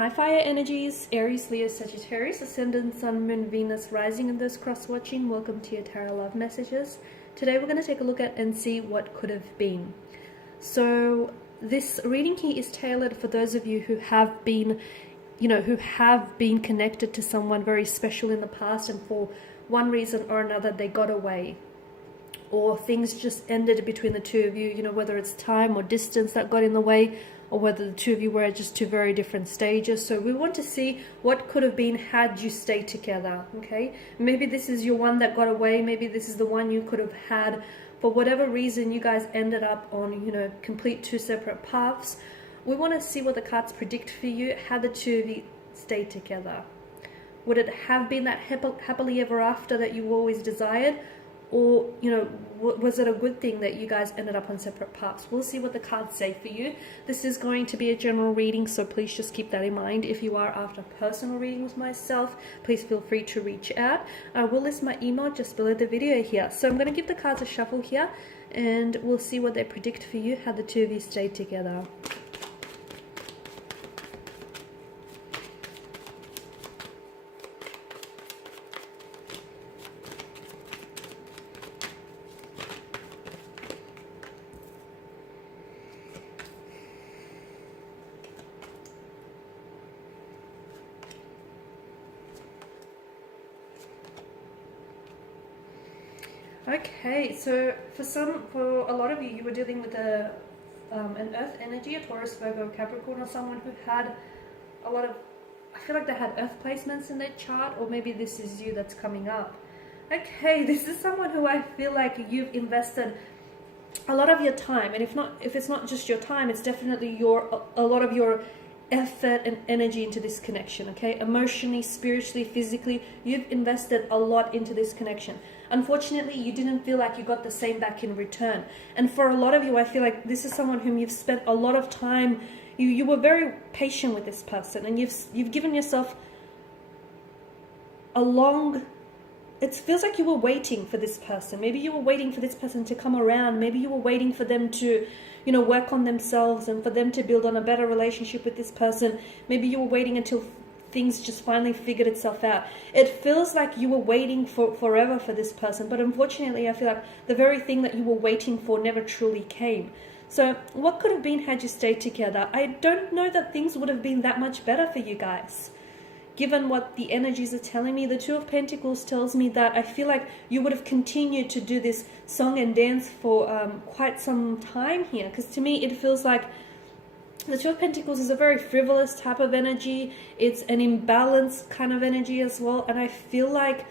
High fire energies, Aries, Leo, Sagittarius, Ascendant, Sun, Moon, Venus, rising, and those cross-watching. Welcome to your Tarot Love Messages. Today we're going to take a look at and see what could have been. So this reading here is tailored for those of you who have been, who have been connected to someone very special in the past, and for one reason or another they got away, or things just ended between the two of you, whether it's time or distance that got in the way, or whether the two of you were at just two very different stages. So we want to see what could have been had you stayed together, okay? Maybe this is your one that got away. Maybe this is the one you could have had. For whatever reason, you guys ended up on, complete two separate paths. We want to see what the cards predict for you, how the two of you stayed together. Would it have been that happily ever after that you always desired? Or, was it a good thing that you guys ended up on separate paths? We'll see what the cards say for you. This is going to be a general reading, so please just keep that in mind. If you are after a personal reading with myself, please feel free to reach out. I will list my email just below the video here. So I'm going to give the cards a shuffle here, and we'll see what they predict for you, how the two of you stay together. Okay, so for a lot of you were dealing with an earth energy, a Taurus, Virgo, Capricorn, or someone who had a lot of, I feel like they had earth placements in their chart, or maybe this is you that's coming up. Okay, this is someone who I feel like you've invested a lot of your time, and if it's not just your time, it's definitely a lot of your effort and energy into this connection, okay? Emotionally, spiritually, physically, you've invested a lot into this connection. Unfortunately, you didn't feel like you got the same back in return. And for a lot of you, I feel like this is someone whom you've spent a lot of time, you were very patient with this person, and you've given yourself a long, it feels like you were waiting for this person. Maybe you were waiting for this person to come around. Maybe you were waiting for them to, work on themselves and for them to build on a better relationship with this person. Maybe you were waiting until things just finally figured itself out. It feels like you were waiting forever for this person, but unfortunately I feel like the very thing that you were waiting for never truly came. So what could have been had you stayed together? I don't know that things would have been that much better for you guys. Given what the energies are telling me, the Two of Pentacles tells me that I feel like you would have continued to do this song and dance for quite some time here. Because to me, it feels like the Two of Pentacles is a very frivolous type of energy. It's an imbalanced kind of energy as well. And I feel like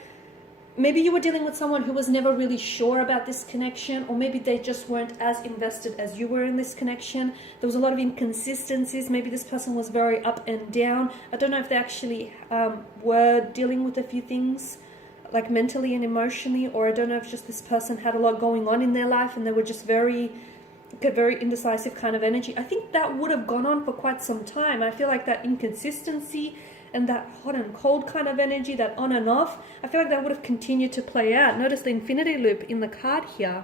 maybe you were dealing with someone who was never really sure about this connection, or maybe they just weren't as invested as you were in this connection. There was a lot of inconsistencies. Maybe this person was very up and down. I don't know if they actually were dealing with a few things, like mentally and emotionally, or I don't know if just this person had a lot going on in their life and they were just very indecisive kind of energy. I think that would have gone on for quite some time. I feel like that inconsistency and that hot and cold kind of energy, that on and off, I feel like that would have continued to play out. Notice the infinity loop in the card here.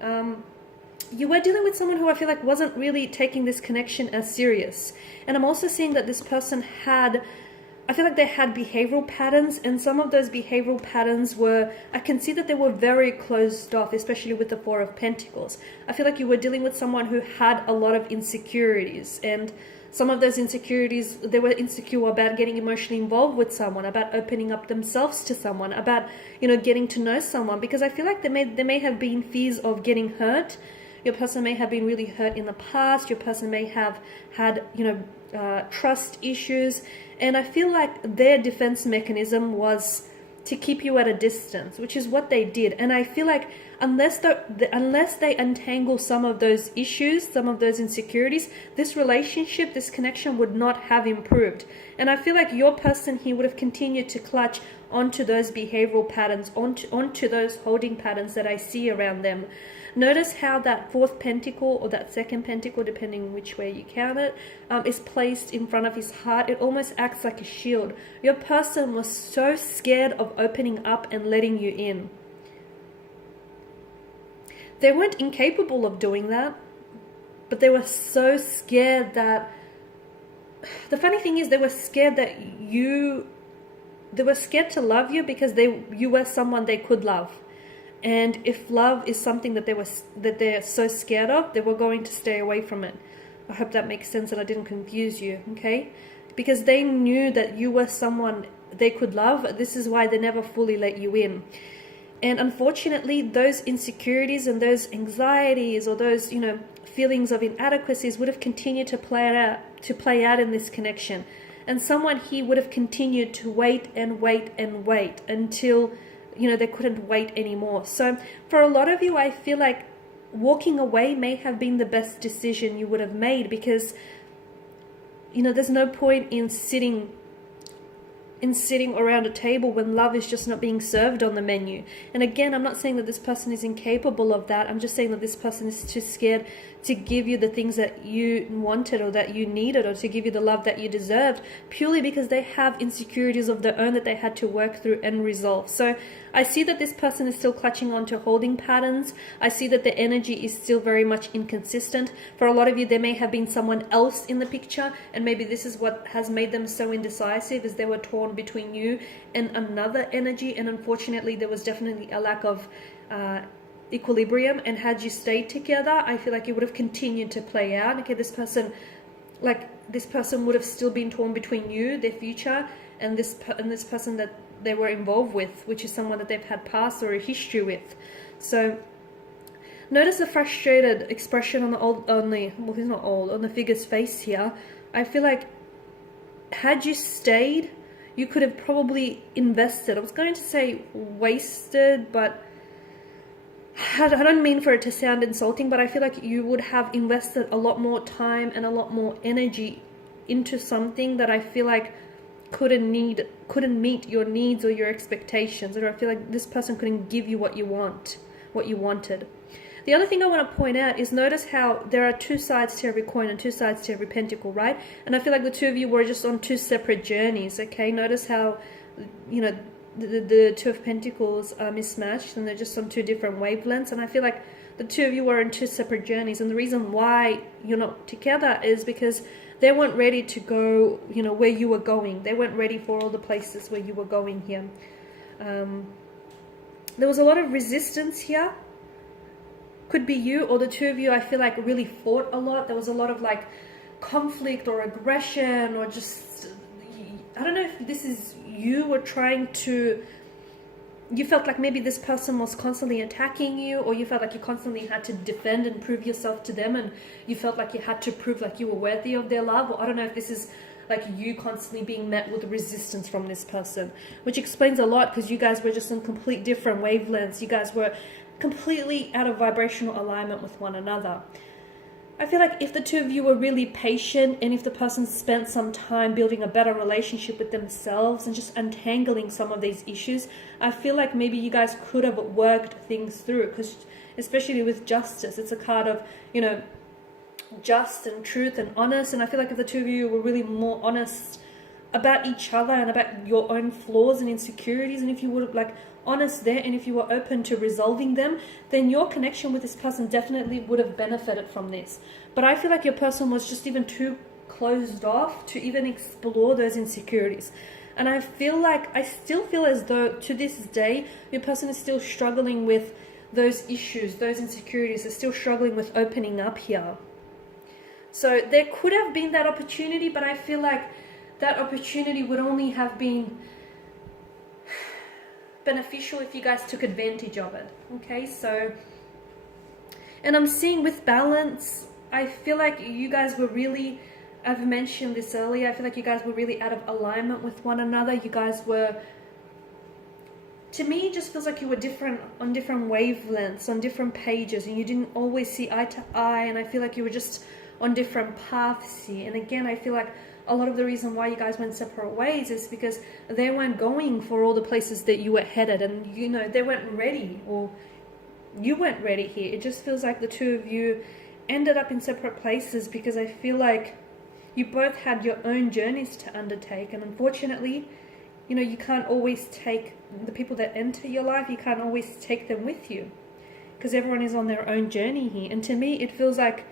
You were dealing with someone who I feel like wasn't really taking this connection as serious. And I'm also seeing that this person I feel like they had behavioral patterns, and some of those behavioral patterns I can see that they were very closed off, especially with the Four of Pentacles. I feel like you were dealing with someone who had a lot of insecurities, and some of those insecurities, they were insecure about getting emotionally involved with someone, about opening up themselves to someone, about, getting to know someone, because I feel like there may have been fears of getting hurt. Your person may have been really hurt in the past. Your person may have had, trust issues. And I feel like their defense mechanism was to keep you at a distance, which is what they did. And I feel like unless they untangle some of those issues, some of those insecurities, this relationship, this connection would not have improved. And I feel like your person here would have continued to clutch onto those behavioral patterns, onto those holding patterns that I see around them. Notice how that fourth pentacle, or that second pentacle, depending on which way you count it, is placed in front of his heart. It almost acts like a shield. Your person was so scared of opening up and letting you in. They weren't incapable of doing that, but they were so scared that the funny thing is they were scared that they were scared to love you because you were someone they could love. And if love is something that they're so scared of, they were going to stay away from it. I hope that makes sense and I didn't confuse you, okay? Because they knew that you were someone they could love. This is why they never fully let you in. And unfortunately, those insecurities and those anxieties or those, feelings of inadequacies would have continued to play out in this connection. And someone here would have continued to wait and wait and wait until, they couldn't wait anymore. So for a lot of you, I feel like walking away may have been the best decision you would have made, because, there's no point in sitting around a table when love is just not being served on the menu. And again, I'm not saying that this person is incapable of that. I'm just saying that this person is too scared to give you the things that you wanted or that you needed, or to give you the love that you deserved, purely because they have insecurities of their own that they had to work through and resolve. So I see that this person is still clutching on to holding patterns. I see that the energy is still very much inconsistent. For a lot of you, there may have been someone else in the picture, and maybe this is what has made them so indecisive, is they were torn between you and another energy. And unfortunately, there was definitely a lack of equilibrium, and had you stayed together, I feel like it would have continued to play out. Okay, this person would have still been torn between you, their future, and this person that they were involved with, which is someone that they've had past or a history with. So notice the frustrated expression on the figure's face here. I feel like had you stayed, you could have probably invested. I was going to say wasted, but I don't mean for it to sound insulting, but I feel like you would have invested a lot more time and a lot more energy into something that I feel like couldn't meet your needs or your expectations, or I feel like this person couldn't give you what you wanted. The other thing I want to point out is, notice how there are two sides to every coin and two sides to every pentacle, right? And I feel like the two of you were just on two separate journeys, okay? Notice how, the two of pentacles are mismatched and they're just on two different wavelengths. And I feel like the two of you were on two separate journeys. And the reason why you're not together is because they weren't ready to go, where you were going. They weren't ready for all the places where you were going here. There was a lot of resistance here. Could be you or the two of you, I feel like, really fought a lot. There was a lot of conflict or aggression, or just, I don't know if this is you were you felt like maybe this person was constantly attacking you, or you felt like you constantly had to defend and prove yourself to them, and you felt like you had to prove like you were worthy of their love. Or I don't know if this is like you constantly being met with resistance from this person, which explains a lot, because you guys were just on complete different wavelengths. You guys were completely out of vibrational alignment with one another. I feel like if the two of you were really patient, and if the person spent some time building a better relationship with themselves and just untangling some of these issues, I feel like maybe you guys could have worked things through. Because especially with justice, it's a card of, just and truth and honest. And I feel like if the two of you were really more honest about each other and about your own flaws and insecurities, and if you would have honest there, and if you were open to resolving them, then your connection with this person definitely would have benefited from this. But I feel like your person was just even too closed off to even explore those insecurities. And I still feel as though to this day your person is still struggling with those issues, those insecurities. They're still struggling with opening up here. So there could have been that opportunity, but I feel like that opportunity would only have been beneficial if you guys took advantage of it. Okay, so, and I'm seeing with balance, I feel like you guys were really, I've mentioned this earlier, I feel like you guys were really out of alignment with one another. You guys were, to me, it just feels like you were on different wavelengths, on different pages, and you didn't always see eye to eye. And I feel like you were just on different paths here. And again, I feel like a lot of the reason why you guys went separate ways is because they weren't going for all the places that you were headed, and they weren't ready, or you weren't ready here. It just feels like the two of you ended up in separate places because I feel like you both had your own journeys to undertake. And unfortunately, you can't always take the people that enter your life, you can't always take them with you, because everyone is on their own journey here. And to me, it feels like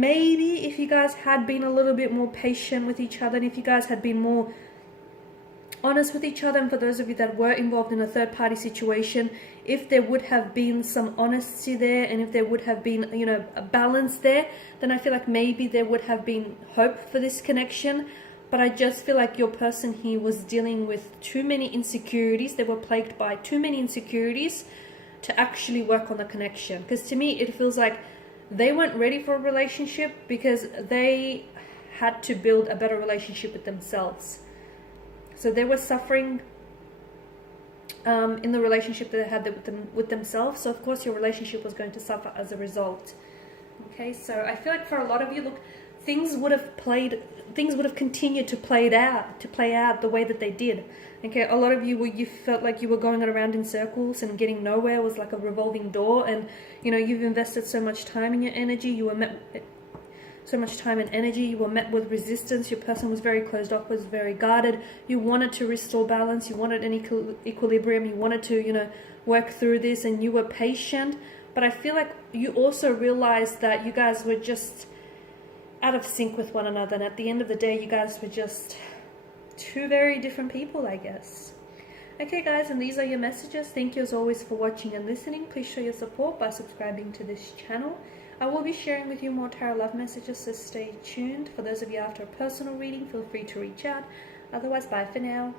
maybe if you guys had been a little bit more patient with each other, and if you guys had been more honest with each other, and for those of you that were involved in a third-party situation, if there would have been some honesty there, and if there would have been, you know, a balance there, then I feel like maybe there would have been hope for this connection. But I just feel like your person here was dealing with too many insecurities. They were plagued by too many insecurities to actually work on the connection. Because to me, it feels like they weren't ready for a relationship because they had to build a better relationship with themselves. So they were suffering in the relationship that they had with themselves. So of course your relationship was going to suffer as a result. Okay, so I feel like for a lot of you, look, things would have continued to play out the way that they did. Okay, a lot of you, you felt like you were going around in circles and getting nowhere. It was like a revolving door, and you know, you've invested so much time in your energy. You were met so much time and energy. You were met with resistance. Your person was very closed off, was very guarded. You wanted to restore balance. You wanted an equilibrium. You wanted to, you know, work through this, and you were patient. But I feel like you also realized that you guys were just out of sync with one another, and at the end of the day, you guys were just two very different people, I guess. Okay guys, and these are your messages. Thank you as always for watching and listening. Please show your support by subscribing to this channel. I will be sharing with you more tarot love messages, so stay tuned. For those of you after a personal reading, feel free to reach out. Otherwise, bye for now.